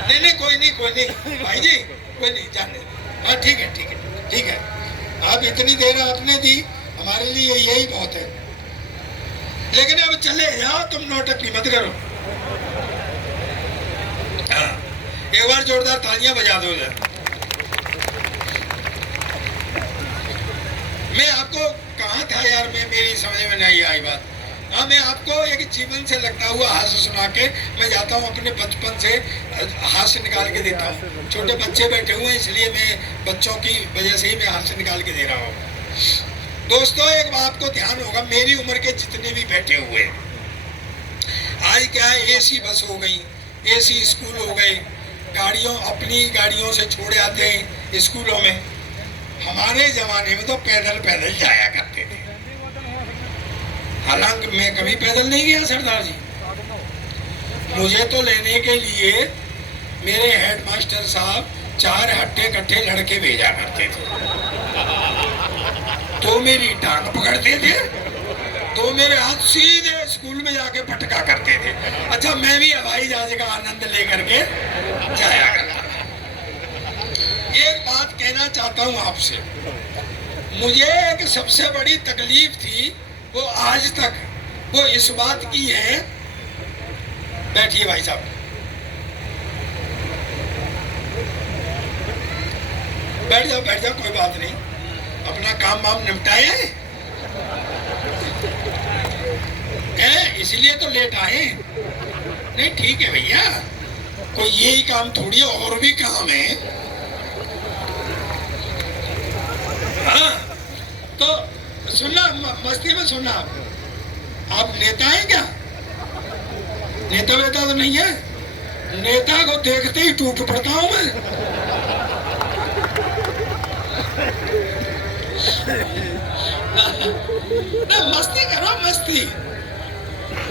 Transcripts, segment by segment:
नहीं नहीं, कोई नहीं कोई नहीं भाई जी, कोई नहीं, जाने। हाँ ठीक है ठीक है ठीक है, आप इतनी देर आपने दी, हमारे लिए यही बहुत है। लेकिन अब चले जाओ, तुम नौटंकी मत करो। हाँ, एक बार जोरदार तालियां बजा दो यार। मैं आपको कहा था यार, मेरी समझ में नहीं आई बात। हाँ, मैं आपको एक जीवन से लगता हुआ हास्य सुना के मैं जाता हूँ, अपने बचपन से हास्य निकाल के देता हूँ। छोटे बच्चे बैठे हुए हैं, इसलिए मैं बच्चों की वजह से ही मैं हास्य निकाल के दे रहा हूँ। दोस्तों, एक बात को ध्यान होगा, मेरी उम्र के जितने भी बैठे हुए, आज क्या है, एसी बस हो गई, एसी स्कूल हो गए, गाड़ियों अपनी गाड़ियों से छोड़े आते हैं स्कूलों में। हमारे जमाने में तो पैदल पैदल जाया करते थे। हालांकि मैं कभी पैदल नहीं गया सरदार जी। मुझे तो लेने के लिए मेरे हेडमास्टर साहब 4 हट्टे कट्टे लड़के भेजा करते थे, तो मेरी टांग पकड़ते थे, तो मेरे हाथ सीधे स्कूल में जाके पटका करते थे। अच्छा, मैं भी हवाई जहाज का आनंद लेकर के जाया करता था। एक बात कहना चाहता हूँ आपसे, मुझे एक सबसे बड़ी तकलीफ थी, वो आज तक वो इस बात की है। बैठिए भाई साहब, बैठ जाओ बैठ जाओ, कोई बात नहीं, अपना काम वाम निपटाए हैं, इसलिए तो लेट आए। नहीं ठीक है भैया, कोई यही काम थोड़ी, और भी काम है। हाँ, तो सुनना, मस्ती में सुनना। आप नेता हैं क्या? नेता वेता तो नहीं है? नेता को देखते ही टूट पड़ता हूं मैं। ना, मस्ती करो, मस्ती,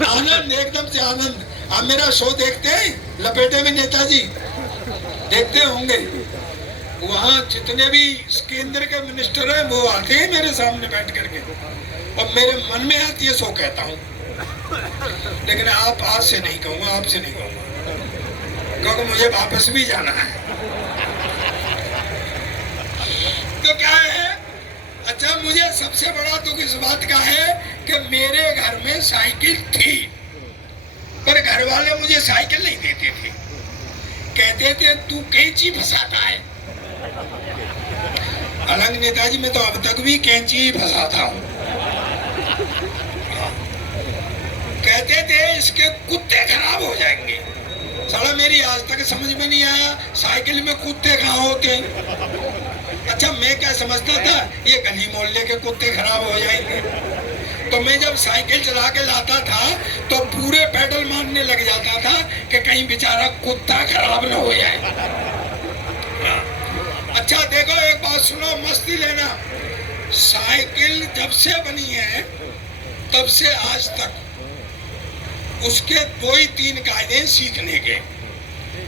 आनंद, एकदम से आनंद। आप मेरा शो देखते हैं, लपेटे में नेताजी देखते होंगे, वहाँ जितने भी केंद्र के मिनिस्टर हैं वो आते हैं मेरे सामने बैठ करके, और मेरे मन में आती है सो कहता हूँ। लेकिन आप आज से नहीं कहूँगा, आपसे नहीं कहूँगा, क्योंकि मुझे वापस भी जाना है। तो क्या है, अच्छा, मुझे सबसे बड़ा दुख इस बात का है कि मेरे घर में साइकिल थी, पर घर वाले मुझे साइकिल नहीं देते थे। कहते थे तू कैंची फंसाता है। हालांकि नेताजी, मैं तो अब तक भी कैंची फंसाता हूँ। कहते थे इसके कुत्ते खराब हो जाएंगे। साला मेरी आज तक समझ में नहीं आया, साइकिल में कुत्ते कहाँ होते हैं। अच्छा, मैं क्या समझता था, ये गली मोहल्ले के कुत्ते खराब हो जाएंगे। तो मैं जब साइकिल चला के लाता था तो पूरे पेडल मारने लग जाता था कि कहीं बेचारा कुत्ता खराब न हो जाए। अच्छा देखो, एक बात सुनो, मस्ती लेना। साइकिल जब से बनी है तब से आज तक उसके 2 ही 3 कायदे सीखने के।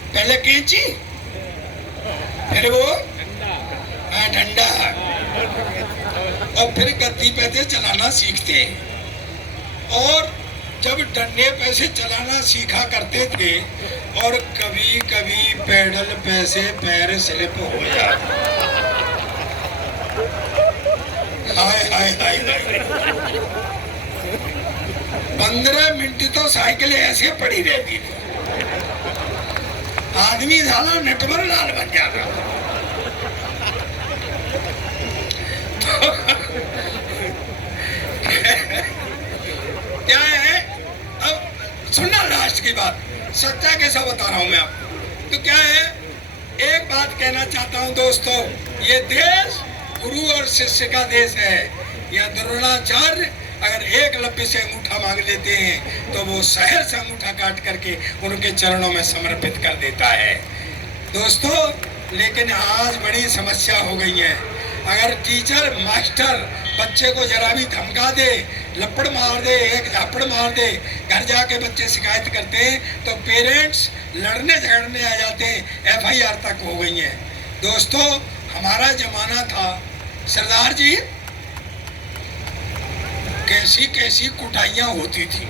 पहले कैंची, फिर वो डंडा, और फिर गद्दी पे से चलाना सीखते हैं। और जब डंडे पे से चलाना सीखा करते थे और कभी कभी पेडल पे से पैर स्लिप हो जाते। हाय हाय हाय हाय, 15 मिनट तो साइकिल ऐसे पड़ी रहती थी, आदमी साला नटवर लाल बन जाता। क्या है, अब सुनना लास्ट की बात, सच्चा कैसा बता रहा हूं मैं आपको। तो क्या है, एक बात कहना चाहता हूं दोस्तों, ये देश गुरु और शिष्य का देश है। यह द्रोणाचार्य अगर एकलव्य से अंगूठा मांग लेते हैं तो वो शहर से अंगूठा काट करके उनके चरणों में समर्पित कर देता है। दोस्तों, लेकिन आज बड़ी समस्या हो गई है। अगर टीचर मास्टर बच्चे को जरा भी धमका दे, लपड़ मार दे, एक झापड़ मार दे, घर जाके बच्चे शिकायत करते हैं तो पेरेंट्स लड़ने झगड़ने आ जाते हैं, FIR तक हो गई है। दोस्तों, हमारा जमाना था सरदार जी, कैसी कैसी कुटाइयाँ होती थी।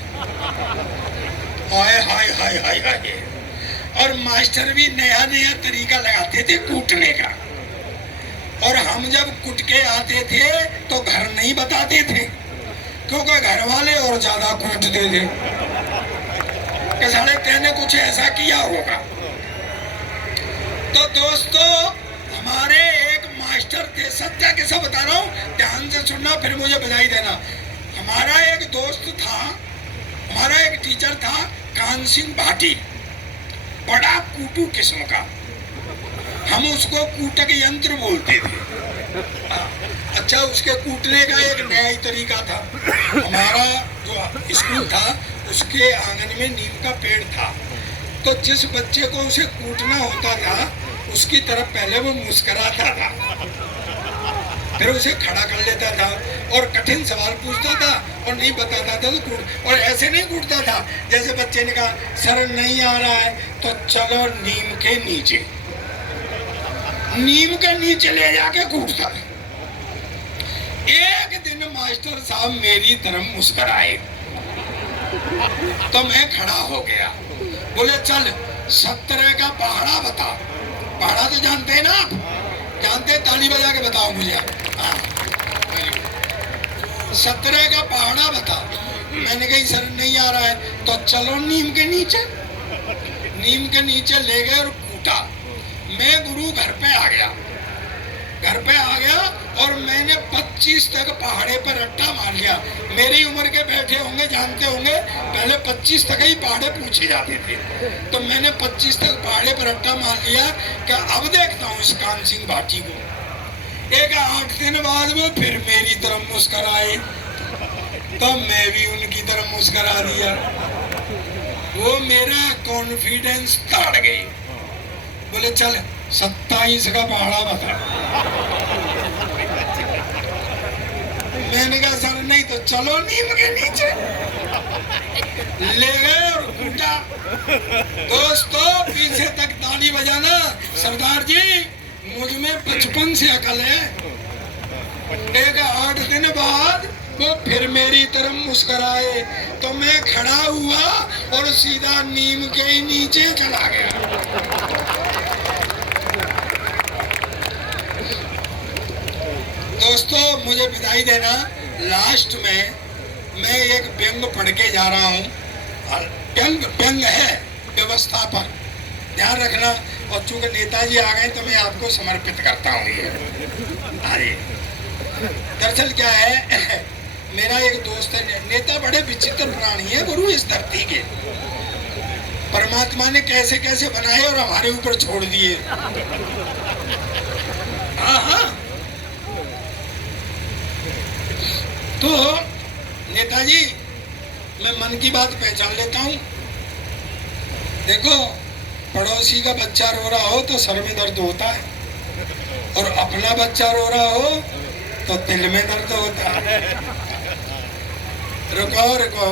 हाय हाय हाय हाय हाय। और मास्टर भी नया नया तरीका लगाते थे कूटने का। और हम जब कुट के आते थे तो घर नहीं बताते थे, क्योंकि घर वाले और ज्यादा कूटते थे कि साले तेने कुछ ऐसा किया होगा। तो दोस्तों हमारे एक मास्टर थे, सत्य कैसा बता रहा हूँ, ध्यान से सुनना फिर मुझे बधाई देना। हमारा एक दोस्त था, हमारा एक टीचर था कान सिंह भाटी, बड़ा कूटू किस्म का। हम उसको कूटक यंत्र बोलते थे। अच्छा, उसके कूटने का एक नया ही तरीका था। हमारा जो स्कूल था उसके आंगन में नीम का पेड़ था, तो जिस बच्चे को उसे कूटना होता था उसकी तरफ पहले वो मुस्कुराता था, फिर उसे खड़ा कर लेता था और कठिन सवाल पूछता था और नहीं बताता था तो कूट। और ऐसे नहीं कूटता था जैसे बच्चे ने कहा सर नहीं आ रहा है तो चलो नीम के नीचे, नीम के नीचे ले जाके कूटता था। एक दिन मास्टर साहब मेरी तरफ मुस्कुराए तो मैं खड़ा हो गया। बोले चल 17 का पहाड़ा बता। पहाड़ा तो जानते हैं ना आप, जानते हैं, ताली बजा के बताओ मुझे। 17 का पहाड़ा बता। मैंने कही सर नहीं आ रहा है तो चलो नीम के नीचे। नीम के नीचे ले गए और कूटा। मैं गुरु घर पे आ गया, घर पे आ गया और मैंने 25 तक पहाड़े पर रट्टा मार लिया। मेरी उम्र के बैठे होंगे जानते होंगे, पहले 25 तक ही पहाड़े पूछे जाते थे, तो मैंने 25 तक पहाड़े पर रट्टा मार लिया कि अब देखता हूँ इस कान सिंह भाटी को। एक 8 दिन बाद में फिर मेरी तरफ मुस्कुराए तो मैं भी उनकी तरफ मुस्कुरा दिया। वो मेरा कॉन्फिडेंस ताड़ गई। बोले चल 27 का पहाड़ा बता। मैंने कहा सर नहीं तो चलो नीम के नीचे। ले गए और कूटा। दोस्तों पीछे तक ताली बजाना। सरदार जी मुझ में 55 से अकल है। एक 8 दिन बाद वो फिर मेरी तरफ मुस्कुराए तो मैं खड़ा हुआ और सीधा नीम के ही नीचे चला गया। दोस्तों मुझे बधाई देना, लास्ट में मैं एक व्यंग पढ़ के जा रहा हूँ। व्यंग है व्यवस्था पर, ध्यान रखना। और चूंकि नेताजी आ गए तो मैं आपको समर्पित करता हूँ ये। दरअसल क्या है, मेरा एक दोस्त है, नेता बड़े विचित्र प्राणी है गुरु इस धरती के। परमात्मा ने कैसे कैसे बनाए और हमारे ऊपर छोड़ दिए। हाँ, तो नेताजी मैं मन की बात पहचान लेता हूँ। देखो पड़ोसी का बच्चा रो रहा हो तो सर में दर्द होता है, और अपना बच्चा रो रहा हो तो दिल में दर्द होता है। रुको रुको,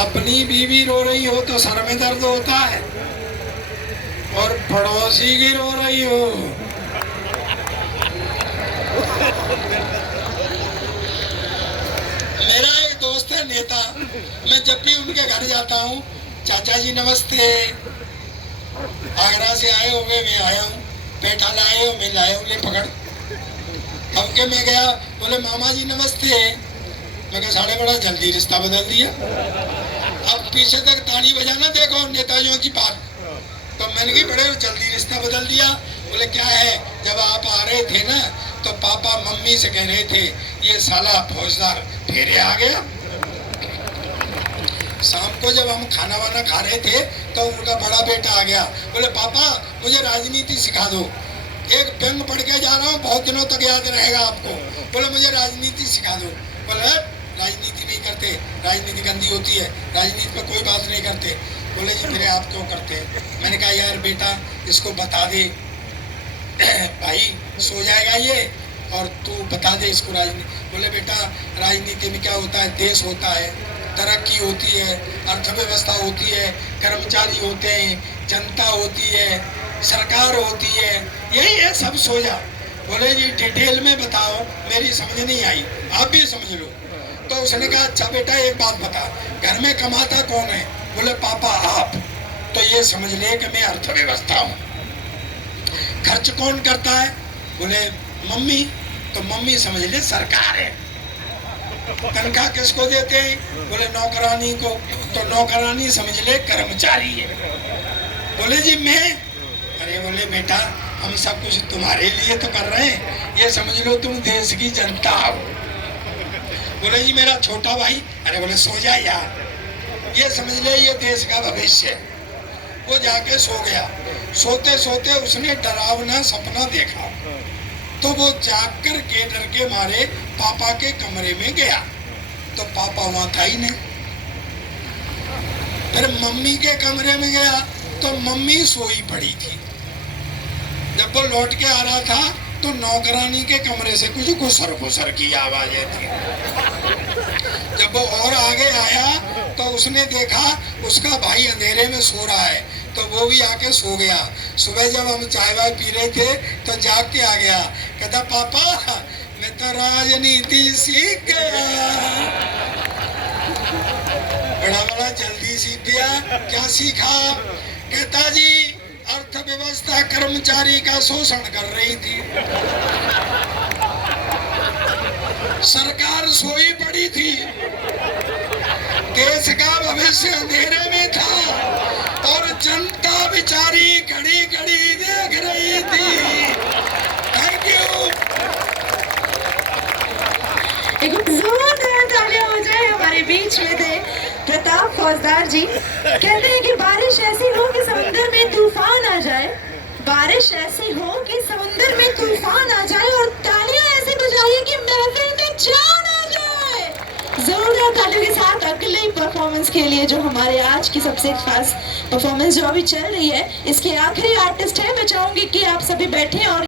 अपनी बीवी रो रही हो तो सर में दर्द होता है, और पड़ोसी की रो रही हो मेरा एक दोस्त है नेता, मैं जब भी उनके घर जाता हूँ, चाचा जी नमस्ते, आगरा से आए होंगे, मैं आया हूँ, पेठा लाए हो, मैं लाया हूँ, ले पकड़। अब के मैं गया, बोले मामा जी नमस्ते, मैं कहा साढ़े बड़ा जल्दी रिश्ता बदल दिया। अब पीछे तक ताली बजाना, देखो नेताजियों की बात। तो मैंने कहा बड़े जल्दी रिश्ता बदल दिया। बोले क्या है, जब आप आ रहे थे ना तो पापा मम्मी से कह रहे थे ये साला फौजदार फेरे आ गया। शाम को जब हम खाना वाना खा रहे थे तो उनका बड़ा बेटा आ गया, बोले पापा मुझे राजनीति सिखा दो, एक व्यंग पढ़ के जा रहा हूँ, बहुत दिनों तक याद रहेगा आपको। बोले मुझे राजनीति सिखा दो। बोले राजनीति नहीं करते, राजनीति गंदी होती है, राजनीति पे कोई बात नहीं करते। बोले जी मेरे आप क्यों करते हैं? मैंने कहा यार बेटा इसको बता दे भाई, सो जाएगा ये, और तू बता दे इसको राजनीति। बोले बेटा राजनीति में क्या होता है, देश होता है, तरक्की होती है, अर्थव्यवस्था होती है, कर्मचारी होते हैं, जनता होती है, सरकार होती है, यही है, सब सो जा। बोले जी डिटेल में बताओ, मेरी समझ नहीं आई, आप भी समझ लो। तो उसने कहा अच्छा बेटा एक बात बता, घर में कमाता कौन है? बोले पापा आप। तो ये समझ ले कि मैं अर्थव्यवस्था हूँ। खर्च कौन करता है? बोले मम्मी। तो मम्मी समझ ले सरकार है। तनख्वाह किसको देते हैं? बोले नौकरानी को। तो नौकरानी समझ ले कर्मचारी है। बोले जी मैं। अरे बोले बेटा हम सब कुछ तुम्हारे लिए तो कर रहे हैं, ये समझ लो तुम देश की जनता हो। बोले जी मेरा छोटा भाई। अरे बोले सो जा यार, ये समझ ले ये देश का भविष्य है। वो जाके सो गया। सोते सोते उसने डरावना सपना देखा। तो वो जाग कर के डर के मारे पापा के कमरे में गया, तो पापा वहां था ही नहीं। फिर मम्मी के कमरे में गया तो मम्मी सोई पड़ी थी। जब वो लौट के आ रहा था तो नौकरानी के कमरे से कुछ घुसर घुसर की आवाजें थी। जब वो और आगे आया तो उसने देखा उसका भाई अंधेरे में सो रहा है, तो वो भी आके सो गया। सुबह जब हम चाय वाय पी रहे थे तो जाग के आ गया, कहता पापा मैं तो राजनीति सीख गया। बड़ा बड़ा जल्दी सीख गया। क्या सीखा? कहता जी अर्थव्यवस्था कर्मचारी का शोषण कर रही थी, सरकार सोई पड़ी थी, देश का भविष्य अंधेरे में था और जनता बेचारी घड़ी घड़ी देख रही थी। Thank you. एक जोरदार तालियां हो जाए। हमारे बीच में थे प्रताप फौजदार जी। कहते हैं कि बारिश ऐसी हो कि समुद्र में तूफान आ जाए, बारिश ऐसी हो कि समुद्र में तूफान आ जाए और तालियां ऐसी बजाइए कि महफिल में जान आ जाए। जोरदार तालियों के साथ अगली परफॉर्मेंस के लिए जो हमारे आज की सबसे खास परफॉर्मेंस जो अभी चल रही है, इसके आखिरी आर्टिस्ट है। मैं चाहूंगी कि आप सभी बैठे और